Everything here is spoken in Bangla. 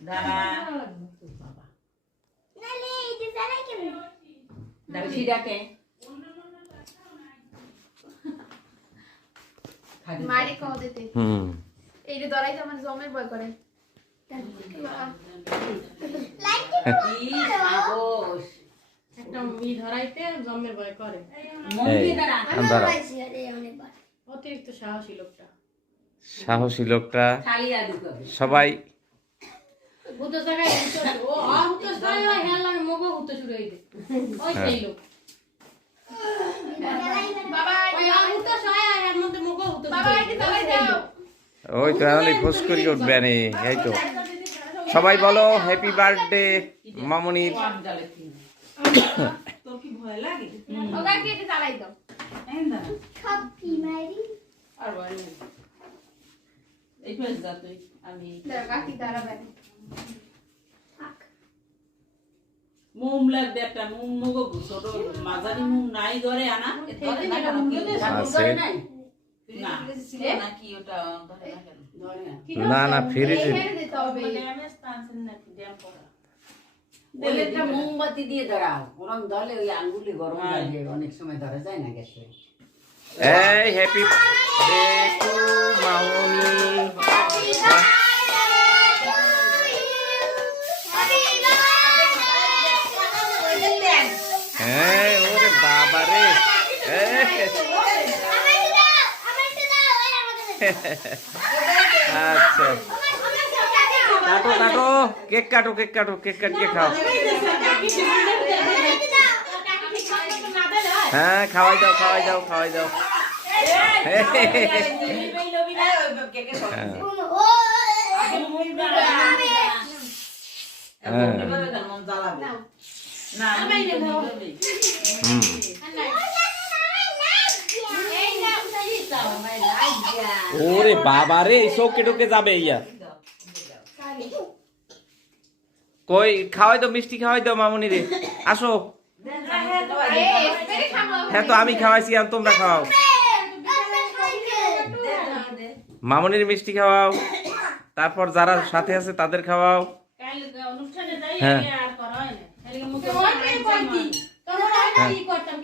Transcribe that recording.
দাঁড়া দাঁড়ি ডাকে মারি কও দিতে এই যে ধরাই তো আমার জমের ভয় করে একটা মি ধরাইতে জমের ভয় করে অতিরিক্ত সাহসী লোকটা সবাই ভূত জায়গায় ও ভূত জায়গায় হেলা মগো ভূত শুরু হই দে ওই সেই লোক বাবা ওই ভূত ছায়া এর মধ্যে মগো ভূত বাবা এই চালাই দাও ওই তো আলি ফোস করে উঠবে নে এই তো সবাই বলো হ্যাপি বার্থডে মামুনির তোর কি ভয় লাগে ওগা কি এটা চালাই দাও এই না খাপি মারি আর ভয় নেই এই পেছ যা তুই আমি দেখা কি দাঁড়াবে মুম লাগবে একটা মুম মগো ছোট মাঝারি মুম নাই ধরে আনা ধরে না কেন আছে না না কি ওটা ধরে না কেন ধরে না না না ফ্রিজে দিতে হবে ড্যামেজ টানছেন নাকি ড্যাম করা বলে একটা মোমবাতি দিয়ে দাঁড়াও ওরম ধরলে ওই আঙ্গুলি গরম লাগে অনেক সময় ধরা যায় না গ্যাসে এই হ্যাপি বার্থডে টু মামুনি হ্যাঁ ওরে বাবা রে আচ্ছা কাটো কাটো কেক কাটো কেক কাটো কেক কাটিয়ে খাও হ্যাঁ খাওয়াই দাও খাওয়াই দাও খাওয়াই দাও ওরে বাবা রে চৌকে টোকে যাবে ইয়া কই খাওয়াই দাও মিষ্টি খাওয়াই দাও মামুনি রে আসো হ্যাঁ তো আমি খাওয়াইছি আর তোমরা খাওয়াও মামুনির মিষ্টি খাওয়াও তারপর যারা সাথে আছে তাদের খাওয়াও কাল অনুষ্ঠানে যাই হ্যাঁ আর করা হয় না তোমার কি করতাম